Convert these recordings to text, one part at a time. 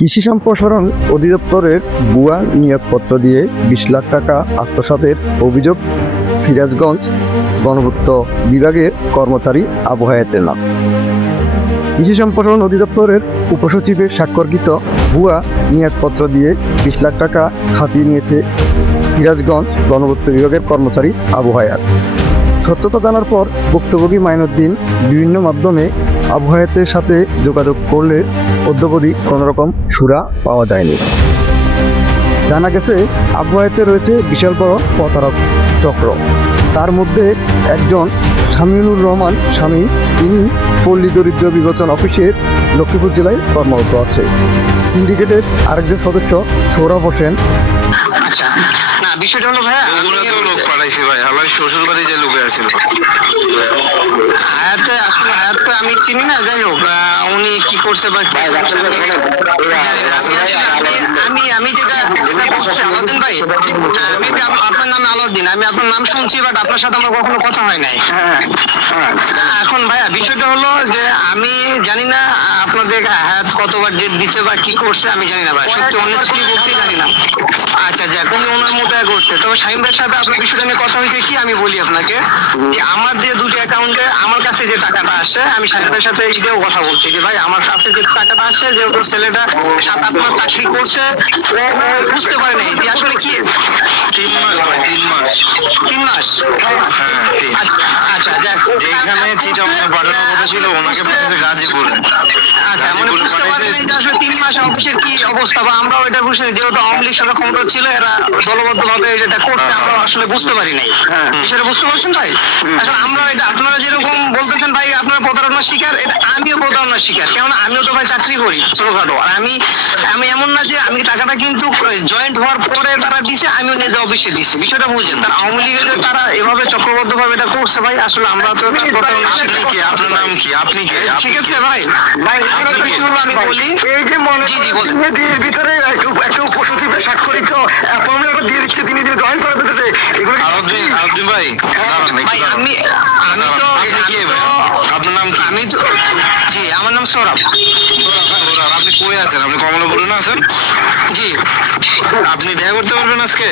কৃষি সম্প্রসারণ অধিদপ্তরের ভুয়া নিয়োগপত্র দিয়ে বিশ লাখ টাকা আত্মসাতের অভিযোগ সিরাজগঞ্জ গণপূর্ত বিভাগের কর্মচারী আবহাওয়াতের নাম। কৃষি সম্প্রসারণ অধিদপ্তরের উপসচিবের স্বাক্ষরকৃত ভুয়া নিয়োগপত্র দিয়ে বিশ লাখ টাকা হাতিয়ে নিয়েছে সিরাজগঞ্জ গণপূর্ত বিভাগের কর্মচারী আবহাওয়ার সত্যতা জানার পর ভুক্তভোগী মাইনুদ্দিন বিভিন্ন মাধ্যমে আবহাওয়াতের সাথে যোগাযোগ করলে অদ্যবধি কোনোরকম সুরা পাওয়া যায়নি। জানা গেছে আবহাওয়াতে রয়েছে বিশাল বড় প্রতারক চক্র। তার মধ্যে একজন শামিনুর রহমান স্বামী তিনি পল্লী দরিদ্র বিবেচন অফিসের লক্ষ্মীপুর জেলায় কর্মরত আছে। সিন্ডিকেটের আরেকজন সদস্য সৌরভ হোসেন। আচ্ছা। বিষয়টা হলো তো লোক পাঠাইছি ভাই। আমার শ্বশুর বাড়ি যে লোকে আছিল হায়াতে আসলে হায়াতকে আমি চিনি না? যাই হোক উনি কি করছে বা আমি- আমি আমি যেটা যেটা বলছি আলাউদ্দিন ভাই আমি আপনার নাম আলাউদ্দিন আমি আপনার নাম শুনছি বাট আপনার সাথে আমার কখনো কথা হয় নাই। এখন ভাইয়া বিষয়টা হলো যে আমি জানি না আপনাদের কতবার ডেট বা কি করছে আমি জানি না ভাই সত্যি অনেস্টলি বলতে জানি না। আচ্ছা যাক উনি ওনার মতো করছে। তবে শাহিম সাথে আপনার বিষয়টা নিয়ে কথা হয়েছে কি আমি বলি আপনাকে। যে আমার যে দুটি অ্যাকাউন্টে আমার কাছে যে টাকাটা আসছে আমি সাথে এটাও কথা বলছি যে ভাই আমার কাছে যে টাকাটা আসছে যেহেতু ছেলেটা সাত আট মাস চাকরি করছে ও বুঝতে পারে নাই যে আসলে কি? তিন মাস ভাই তিন মাস। তিন মাস? হ্যাঁ আচ্ছা, আচ্ছা যাক। যেখানে চিটাগাং পাঠানোর কথা ছিল ওনাকে পাঠিয়েছে গাজীপুরে। আচ্ছা গাজীপুরে মাস অফিসের কি অবস্থা বা আমরাও এটা বুঝতে যেহেতু আওয়ামী লীগ সরকার ক্ষমতা ছিল এরা দলবদ্ধ ভাবে এটা করছে আমরা আসলে বুঝতে পারি নাই। বিষয়টা বুঝতে পারছেন ভাই? আসলে আমরা এটা আপনারা যেরকম বলতেছেন ভাই আপনারা প্রতারণার শিকার এটা আমিও প্রতারণার শিকার কেননা আমিও তো ভাই চাকরি করি ছোটখাটো। আর আমি আমি এমন না যে আমি টাকাটা কিন্তু জয়েন্ট হওয়ার পরে তারা দিছে আমিও নিজে অফিসে দিছি। বিষয়টা বুঝেন তারা আওয়ামী লীগের তারা এভাবে চক্রবদ্ধ ভাবে এটা করছে ভাই আসলে আমরা তো শিকার। কি আপনার নাম কি? আপনি কি? ঠিক আছে ভাই। ভাই? আমি বলি এই যে মনে জি, জি, বলেন। দিনের ভিতরে একটা একটা উপসচিবের স্বাক্ষরিত অ্যাপয়েন্টমেন্ট দিয়ে দিচ্ছে তিনি তিনি গ্রহণ করে ফেলতেছে এগুলো আলাউদ্দিন আলাউদ্দিন ভাই ভাই আমি আমি তো আপনি কি আমি ভাই? তো- আপনার নাম কি আমি জি আমার নাম সৌরভ সৌরভ, আপনি কই আছেন আপনি কমলাপুরে না আছেন জি আপনি দেখা করতে পারবেন আজকে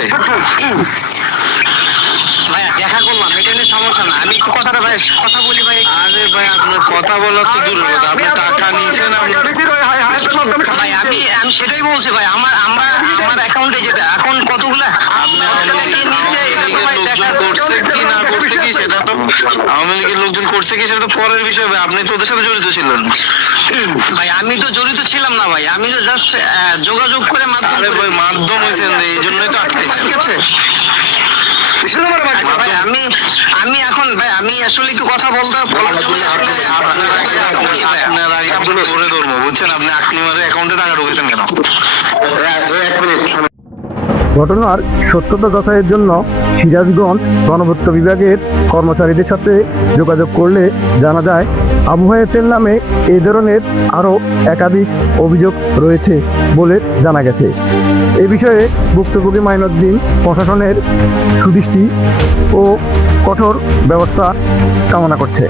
ভাইয়া দেখা করলাম এটা নিয়ে সমস্যা না আমি একটু কথাটা ভাই কথা বলি ভাই আরে ভাই আপনার কথা বলার তো দূরের কথা আপনি টাকা নিয়েছেন আপনার আমি সেটাই বলছি ভাই আমার আমরা আমার অ্যাকাউন্টে যেটা এখন কতগুলো আওয়ামী লীগের লোকজন করছে কি না করছে কি সেটা তো আওয়ামী লীগের করছে কি সেটা তো পরের বিষয় ভাই আপনি তো ওদের সাথে জড়িত ছিলেন। ভাই আমি তো জড়িত ছিলাম না ভাই আমি তো জাস্ট যোগাযোগ করে মাধ্যম মাধ্যম হয়েছেন এই জন্যই তো আটকাইছে ঠিক আছে। আচ্ছা ভাই আমি আমি এখন ভাই আমি আসলে একটু কথা বলতে। আপনার আগে ধরে ধরবো বুঝছেন? আপনি আকলি মারে অ্যাকাউন্টে টাকা ঢুকেছেন কেন? ঘটনার সত্যতা যাচাইয়ের জন্য সিরাজগঞ্জ গণপূর্ত বিভাগের কর্মচারীদের সাথে যোগাযোগ করলে জানা যায় আবহাওয়াতের নামে এই ধরনের আরও একাধিক অভিযোগ রয়েছে বলে জানা গেছে। এ বিষয়ে ভুক্তভোগী মাইনুদ্দিন প্রশাসনের সুদৃষ্টি ও কঠোর ব্যবস্থা কামনা করছে।